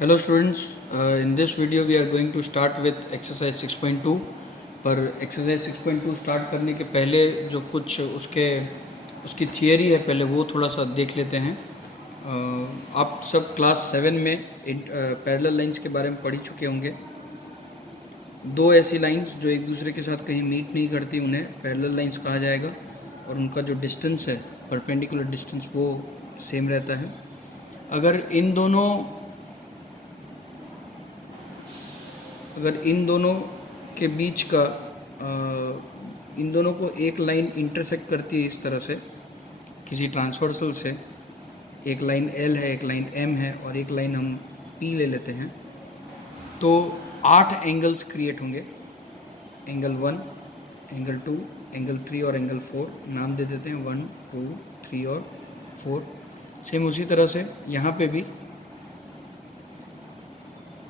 Hello students, in this video we are going to start with exercise 6.2 पर exercise 6.2 start करने के पहले जो कुछ उसकी थियरी है पहले वो थोड़ा सा देख लेते हैं। आप सब क्लास 7 में पैरेलल लाइंस के बारे में पढ़ चुके होंगे। दो ऐसी लाइंस जो एक दूसरे के साथ कहीं मीट नहीं करती उन्हें पैरेलल लाइंस कहा जाएगा और उनका जो डिस्टेंस है परपेंडिकुलर डिस्टेंस वो सेम रहता है। अगर इन दोनों के बीच का इन दोनों को एक लाइन इंटरसेक्ट करती है इस तरह से किसी ट्रांसवर्सल से, एक लाइन L है, एक लाइन M है और एक लाइन हम P ले लेते हैं, तो 8 एंगल्स क्रिएट होंगे। एंगल 1, एंगल 2, एंगल 3 और एंगल 4 नाम दे देते हैं 1, 2, 3 और 4। सेम उसी तरह से यहाँ पे भी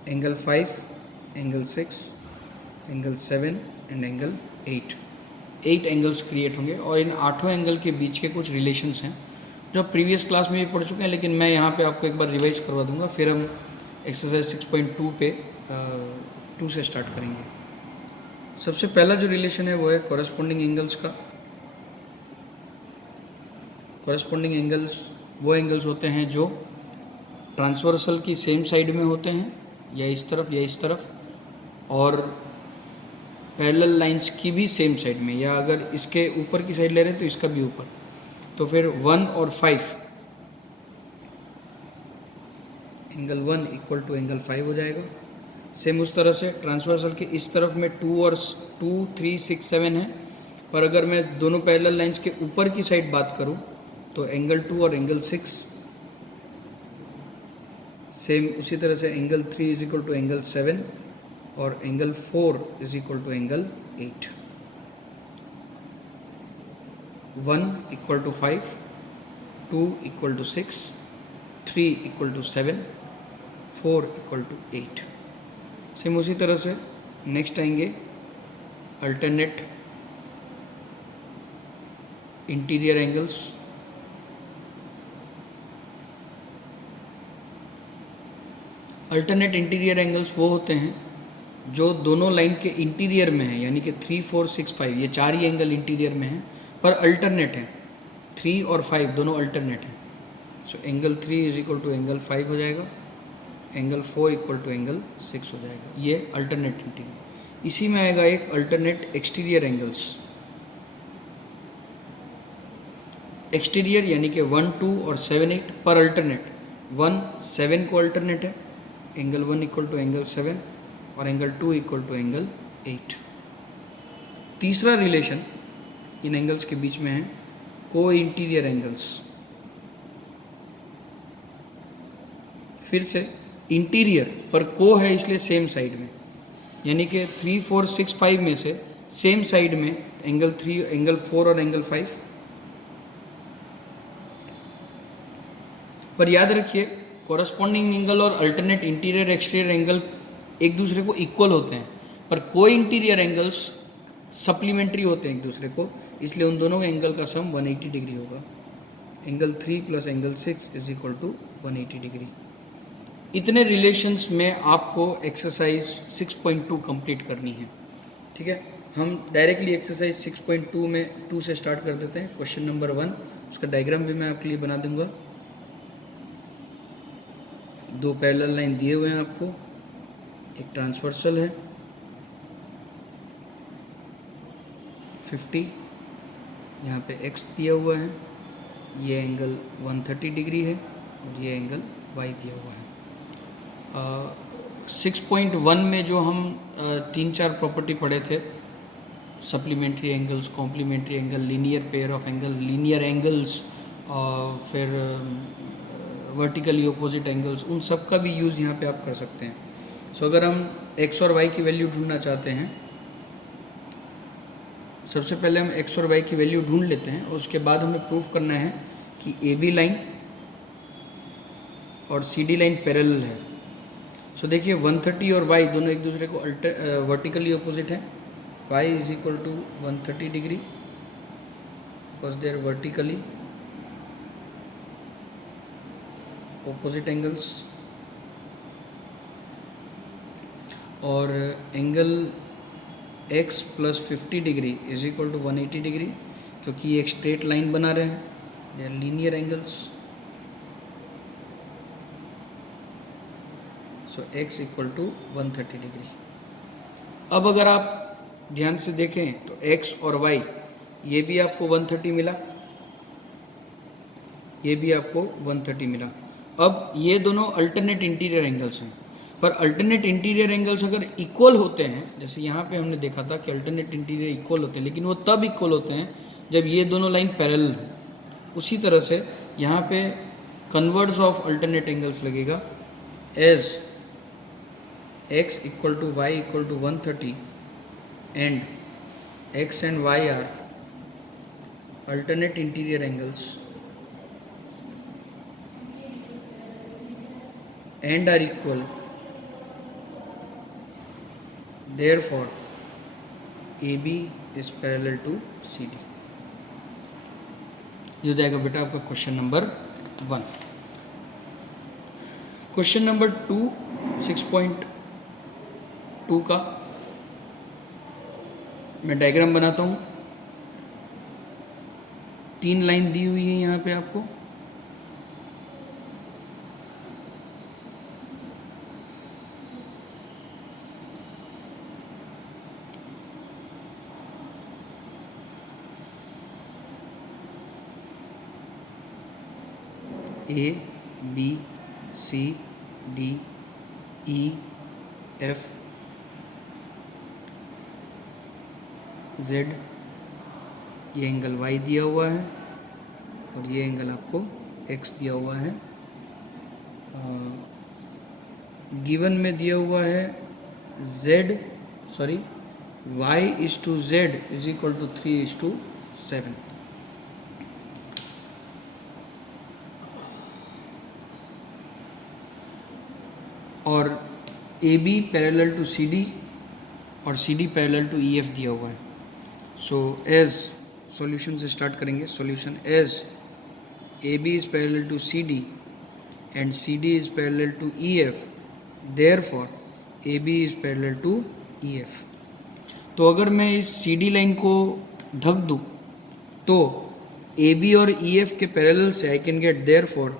angle 5, angle 6, angle 7 and angle 8 angles create होंगे और इन 8 एंगल के बीच के कुछ रिलेशंस हैं जो प्रीवियस क्लास में भी पढ़ चुके हैं, लेकिन मैं यहाँ पे आपको एक बार रिवाइज करवा दूंगा। फिर हम एक्सरसाइज 6.2 पे 2 से स्टार्ट करेंगे। सबसे पहला जो रिलेशन है वो है कॉरेस्पॉन्डिंग एंगल्स का। कॉरेस्पॉन्डिंग एंगल्स वो एंगल्स होते हैं जो ट्रांसवर्सल की सेम साइड में होते हैं, या इस तरफ या इस तरफ, और पैरेलल लाइंस की भी सेम साइड में, या अगर इसके ऊपर की साइड ले रहे हैं तो इसका भी ऊपर, तो फिर 1 और 5 एंगल 1 इक्वल टू एंगल 5 हो जाएगा। सेम उस तरह से ट्रांसवर्सल के इस तरफ में 2, 3, 6, 7 है, पर अगर मैं दोनों पैरेलल लाइंस के ऊपर की साइड बात करूं तो एंगल 2 और एंगल 6। सेम उसी तरह से angle 3 is equal to angle 7 और angle 4 is equal to angle 8। 1 equal to 5, 2 equal to 6, 3 equal to 7, 4 equal to 8। Same उसी तरह से नेक्स्ट आएंगे alternate interior angles. Alternate interior angles वो होते हैं जो दोनों लाइन के इंटीरियर में है, यानी कि 3, 4, 6, 5 ये 4 ही एंगल इंटीरियर में हैं पर अल्टरनेट है। 3 और 5 दोनों अल्टरनेट हैं। So angle 3 is equal to angle 5 हो जाएगा, एंगल 4 इक्वल टू एंगल 6 हो जाएगा। ये अल्टरनेट इंटीरियर। इसी में आएगा एक अल्टरनेट एक्सटीरियर एंगल्स। एक्सटीरियर यानी कि 1, 2 और 7, 8 पर अल्टरनेट। 1, 7 को अल्टरनेट है, एंगल 1 इक्वल टू एंगल 7 और एंगल 2 इक्वल टू एंगल 8। तीसरा रिलेशन इन एंगल्स के बीच में है को इंटीरियर एंगल्स। फिर से इंटीरियर पर को है इसलिए सेम साइड में, यानी कि 3, 4, 6, 5 में से सेम साइड में एंगल 3, एंगल 4 और एंगल 5। पर याद रखिए कॉरस्पॉन्डिंग एंगल और अल्टरनेट इंटीरियर एक्सटीरियर एंगल एक दूसरे को इक्वल होते हैं, पर कोई इंटीरियर एंगल्स सप्लीमेंट्री होते हैं एक दूसरे को, इसलिए उन दोनों एंगल का सम 180 डिग्री होगा। Angle 3 plus angle 6 is equal to 180 degree. इतने रिलेशंस में आपको एक्सरसाइज 6.2 कंप्लीट करनी है। ठीक है, हम डायरेक्टली एक्सरसाइज 6.2 में 2 से स्टार्ट कर देते हैं। क्वेश्चन नंबर 1, उसका डायग्राम भी मैं आपके लिए बना दूंगा। दो पैरेलल लाइन दिए हुए हैं आपको, एक ट्रांसवर्सल है 50, यहाँ पे x दिया हुआ है, ये एंगल 130 डिग्री है और ये एंगल y दिया हुआ है। 6.1 में जो हम 3-4 प्रॉपर्टी पढ़े थे, supplementary angles, complementary angle, linear pair of angle, linear angles, फिर वर्टिकली ऑपोजिट एंगल्स, उन सब का भी यूज़ यहाँ पे आप कर सकते हैं। सो अगर हम x और y की वैल्यू ढूंढना चाहते हैं, सबसे पहले हम x और y की वैल्यू ढूंढ लेते हैं और उसके बाद हमें प्रूफ करना है कि AB लाइन और CD लाइन पैरेलल है। सो देखिए 130 और y दोनों एक दूसरे को वर्टिकली ऑपोजिट है। y is equal to 130 degree because they are vertically opposite angles। और angle x plus 50 degree is equal to 180 degree, क्योंकि ये एक स्ट्रेट लाइन बना रहे हैं, they are linear angles. So x equal to 130 degree. अब अगर आप ध्यान से देखें तो x और y ये भी आपको 130 मिला, ये भी आपको 130 मिला। अब ये दोनों अल्टरनेट इंटीरियर एंगल्स हैं, पर अल्टरनेट इंटीरियर एंगल्स अगर इक्वल होते हैं, जैसे यहाँ पे हमने देखा था कि अल्टरनेट इंटीरियर इक्वल होते हैं, लेकिन वो तब इक्वल होते हैं जब ये दोनों लाइन पैरेलल हो। उसी तरह से यहाँ पे कन्वर्स ऑफ अल्टरनेट एंगल्स लगेगा as x equal to y equal to 130 and x and y are alternate interior angles and are equal, therefore AB is parallel to CD। ये हो जाएगा बेटा आपका क्वेश्चन नंबर 1। क्वेश्चन नंबर 2 6.2 का मैं diagram बनाता हूँ। 3 लाइन दी हुई है यहाँ पे आपको, A B C D E F Z, ये एंगल Y दिया हुआ है और ये एंगल आपको X दिया हुआ है। गिवन में दिया हुआ है Y is to Z is equal to 3:7। और AB पैरेलल टू CD और CD पैरेलल टू EF दिया हुआ है। सो एज सॉल्यूशन से स्टार्ट करेंगे। Solution as AB is parallel to CD and CD is parallel to EF, therefore AB is parallel to EF। तो अगर मैं इस CD लाइन को ढक दूँ तो AB और EF के पैरेलल से I can get therefore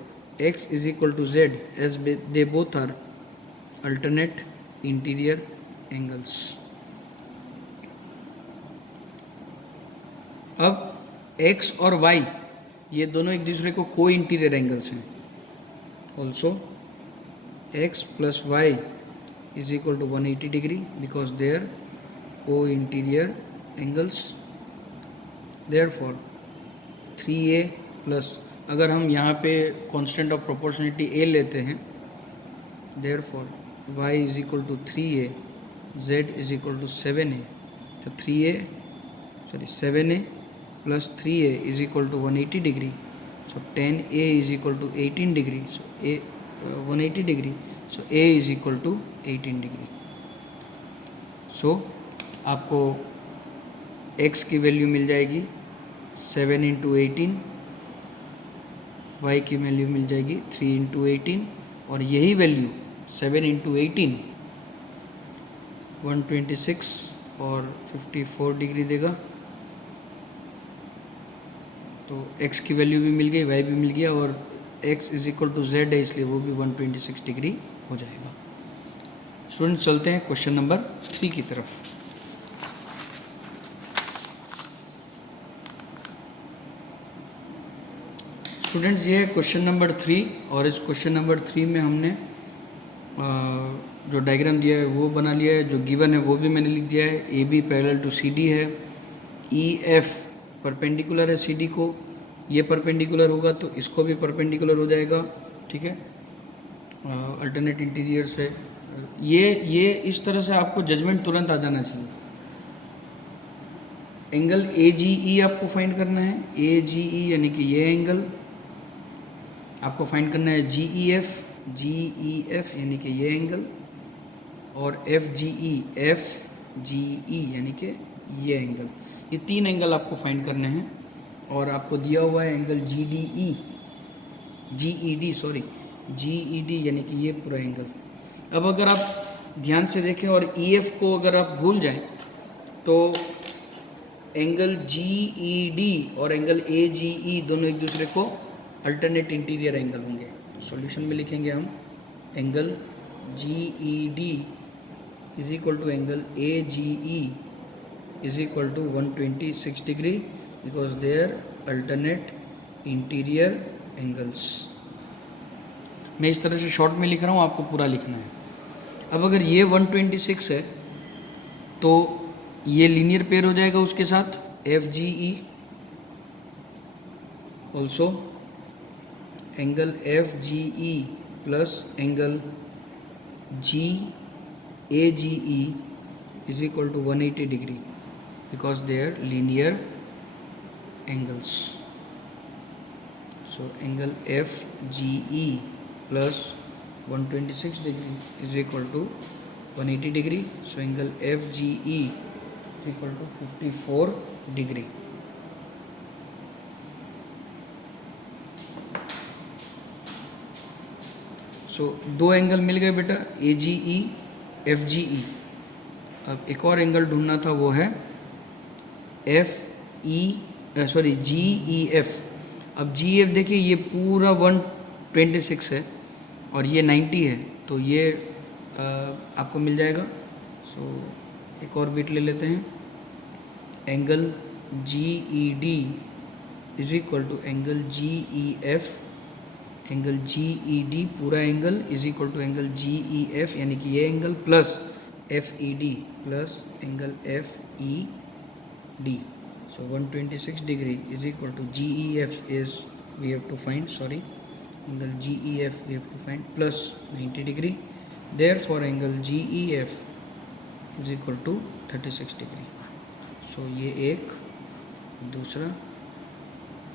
X is equal to Z as they both are alternate interior angles। अब x और y ये दोनों एक दूसरे को को इंटीरियर एंगल्स हैं। Also x plus Y is equal to 180 degree because they are co-interior angles. Therefore 3a plus, अगर हम यहाँ पे कांस्टेंट ऑफ प्रोपोर्शनलिटी a लेते हैं, therefore y is equal to 3a, z is equal to 7a। So 7a plus 3a is equal to 180 degree। So 10a is equal to 18 degree। So 180 degree। So a is equal to 18 degree। So आपको x की value मिल जाएगी 7 into 18, y की value मिल जाएगी 3 into 18, और यही value 7 into 18 126 और 54 degree देगा। तो x की वैल्यू भी मिल गई, y भी मिल गया, और x is equal to z है, इसलिए वो भी 126 डिग्री हो जाएगा। स्टूडेंट्स चलते हैं क्वेश्चन नंबर 3 की तरफ। स्टूडेंट्स ये है क्वेश्चन नंबर 3, और इस क्वेश्चन नंबर 3 में हमने जो डायग्राम दिया है वो बना लिया है, जो गिवन है वो भी मैंने लिख दिया है। A B parallel to C D है, ई एफ परपेंडिकुलर है सी डी को, ये परपेंडिकुलर होगा तो इसको भी परपेंडिकुलर हो जाएगा, ठीक है। अल्टरनेट इंटीरियर्स है, ये इस तरह से आपको जजमेंट तुरंत आ जाना चाहिए। एंगल ए जी ई आपको फाइंड करना है, ए जी ई यानी कि ये एंगल आपको फाइंड करना है। जी ई एफ यानी कि ये एंगल, और एफ जी ई यानी कि ये एंगल। ये 3 एंगल आपको फाइंड करने हैं, और आपको दिया हुआ है एंगल जी ई डी यानी कि ये पूरा एंगल। अब अगर आप ध्यान से देखें, और ई एफ को अगर आप भूल जाएं तो एंगल जी ई डी और एंगल ए जी ई दोनों एक दूसरे को अल्टरनेट इंटीरियर एंगल होंगे। सॉल्यूशन में लिखेंगे हम angle G E D is equal to angle A G E is equal to 126 degree because they are alternate interior angles. मैं इस तरह से शॉर्ट में लिख रहा हूँ, आपको पूरा लिखना है। अब अगर ये 126 है तो ये लीनियर पेयर हो जाएगा उसके साथ F G E, also angle F G E plus angle G A G E is equal to 180 degree because they are linear angles. So angle F G E plus 126 degree is equal to 180 degree. So angle FGE is equal to 54 degree. So दो angle मिल गए बेटा, AGE FGE। अब एक और angle ढूंढना था, वो है GEF। अब GEF देखिए ये पूरा 126 है और ये 90 है, तो ये आपको मिल जाएगा। सो एक और बीट ले लेते हैं, angle G E D is equal to angle G E F. Angle G E D पूरा angle is equal to angle G E F, यानी कि ये angle plus F E D plus angle F E D. So 126 degree is equal to G E F is we have to find, sorry, angle GEF we have to find plus 90 degree, therefore angle GEF is equal to 36 degree। so ये एक, दूसरा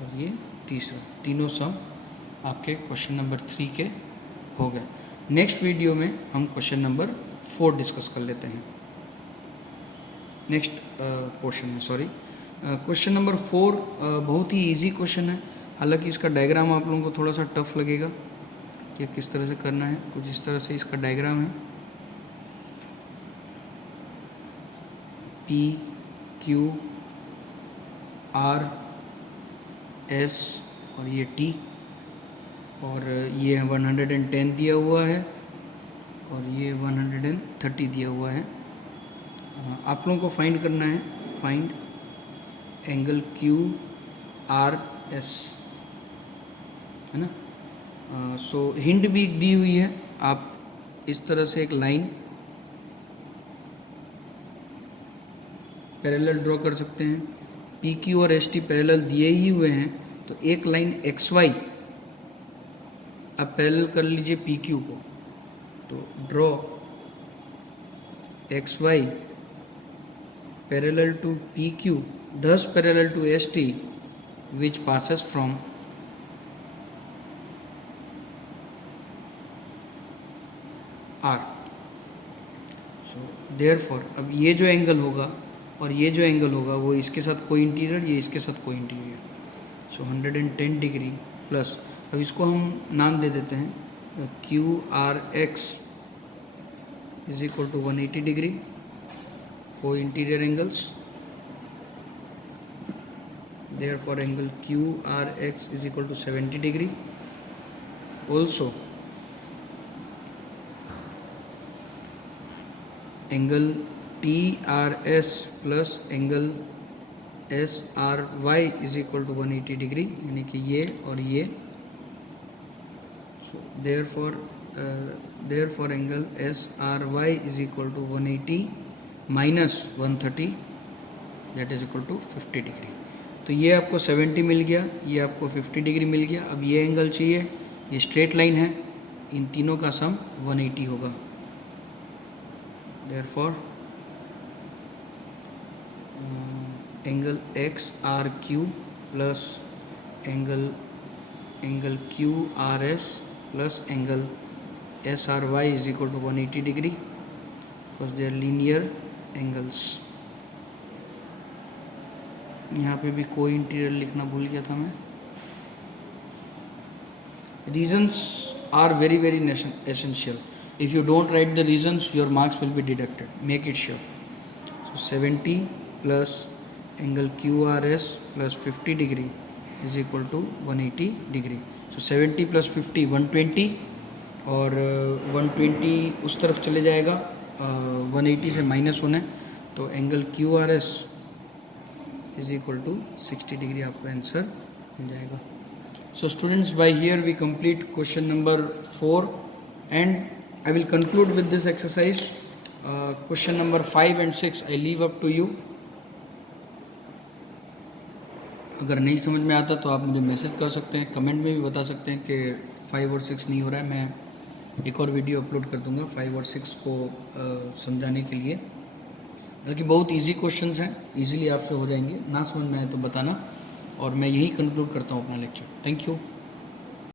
और ये तीसरा, तीनों सम आपके question number 3 के हो गए। नेक्स्ट वीडियो में हम क्वेश्चन नंबर 4 डिस्कस कर लेते हैं, नेक्स्ट पोर्शन में, सॉरी। क्वेश्चन नंबर 4 बहुत ही इजी क्वेश्चन है, हालांकि इसका डायग्राम आप लोगों को थोड़ा सा टफ लगेगा कि किस तरह से करना है। कुछ इस तरह से इसका डायग्राम है, P Q R S और ये T, और ये 110 दिया हुआ है और ये 130 दिया हुआ है। आप लोगों को फाइंड करना है, find angle Q R S, है ना। सो हिंट भी दी हुई है, आप इस तरह से एक लाइन पैरेलल ड्रॉ कर सकते हैं। पी क्यू और एस टी पैरेलल दिए ही हुए हैं, तो एक लाइन एक्स वाई आप पैरेलल कर लीजिए पी क्यू को, तो draw X Y parallel to P Q, thus parallel to ST which passes from R। so therefore अब ये जो एंगल होगा और ये जो एंगल होगा वो इसके साथ कोई इंटीरियर, ये इसके साथ कोई इंटीरियर, सो 110 डिग्री प्लस, अब इसको हम नाम दे देते हैं Q R X is equal to 180 degree, co-interior angles, therefore angle QRX is equal to 70 degree। also angle TRS plus angle SRY is equal to 180 degree, यानी कि ये और ये, so therefore angle SRY is equal to 180 minus 130 that is equal to 50 degree। तो ये आपको 70 मिल गया, ये आपको 50 डिग्री मिल गया। अब ये एंगल चाहिए, ये स्ट्रेट लाइन है, इन तीनों का सम 180 होगा। Therefore angle X R Q plus angle Q R S plus angle S R Y is equal to 180 degree because they are linear angles. यहाँ पे भी कोई इंटीरियर लिखना भूल गया था मैं। Reasons are very very essential. If you don't write the reasons, your marks will be deducted. Make it sure. So 70 plus angle QRS plus 50 degree is equal to 180 degree. So 70 plus 50 120 और 120 उस तरफ चले जाएगा 180 से minus होना है, तो angle QRS is equal to 60 degree आपका आंसर मिल जाएगा. So students, by here we complete question number 4 and I will conclude with this exercise. Question number 5 and 6 I leave up to you. अगर नहीं समझ में आता तो आप मुझे मैसेज कर सकते हैं, कमेंट में भी बता सकते हैं कि 5 और 6 नहीं हो रहा है. मैं एक और वीडियो अपलोड कर दूंगा 5 और 6 को समझाने के लिए. बल्कि बहुत इजी क्वेश्चंस हैं, इजीली आपसे हो जाएंगे. ना समझ में आए तो बताना. और मैं यही कंक्लूड करता हूँ अपना लेक्चर. Thank you.